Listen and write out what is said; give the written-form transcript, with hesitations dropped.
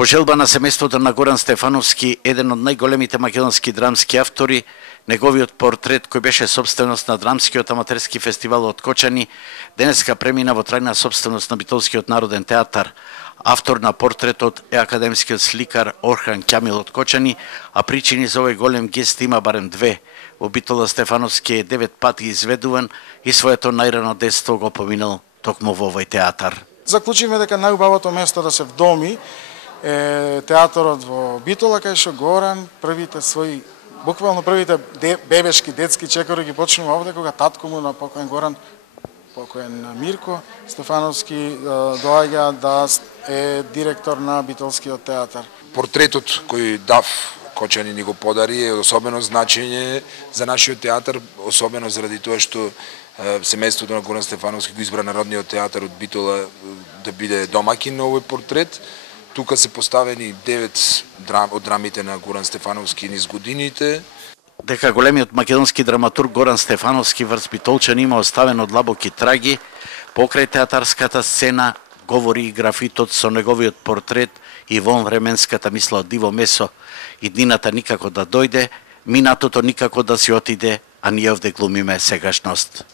По желба на семејството на Горан Стефановски, еден од најголемите македонски драмски автори, неговиот портрет, кој беше собственост на драмскиот аматерски фестивал од Кочани, денеска премина во трајна собственост на Битолскиот народен театар. Автор на портретот е академскиот сликар Орхан Кјамил од Кочани, а причини за овој голем гест има барем две. Во Битола Стефановски е 9 пати изведуван и своето најрано детство го поминал токму во овој театар. Заклучивме дека најубавото место да се вдоми е театарот во Битола, кај што Горан првите своји, буквално првите бебешки детски чекори ги почнува овде, кога татко му на покоен Горан, покоен Мирко Стефановски доаѓа да е директор на Битолскиот театар. Портретот кој Дав Кочани ни го подари е особено значење за нашиот театар, особено заради тоа што семејството на Горан Стефановски го избра Народниот театар од Битола да биде домаќин на овој портрет. Тука се поставени 9 од драмите на Горан Стефановски низ годините. Дека големиот македонски драматург Горан Стефановски врз битолчани има оставено длабоки траги, покрај театарската сцена говори и графитот со неговиот портрет и вон временската мисла од диво месо. Иднината никако да дојде, минатото никако да си отиде, а ние овде глумиме сегашност.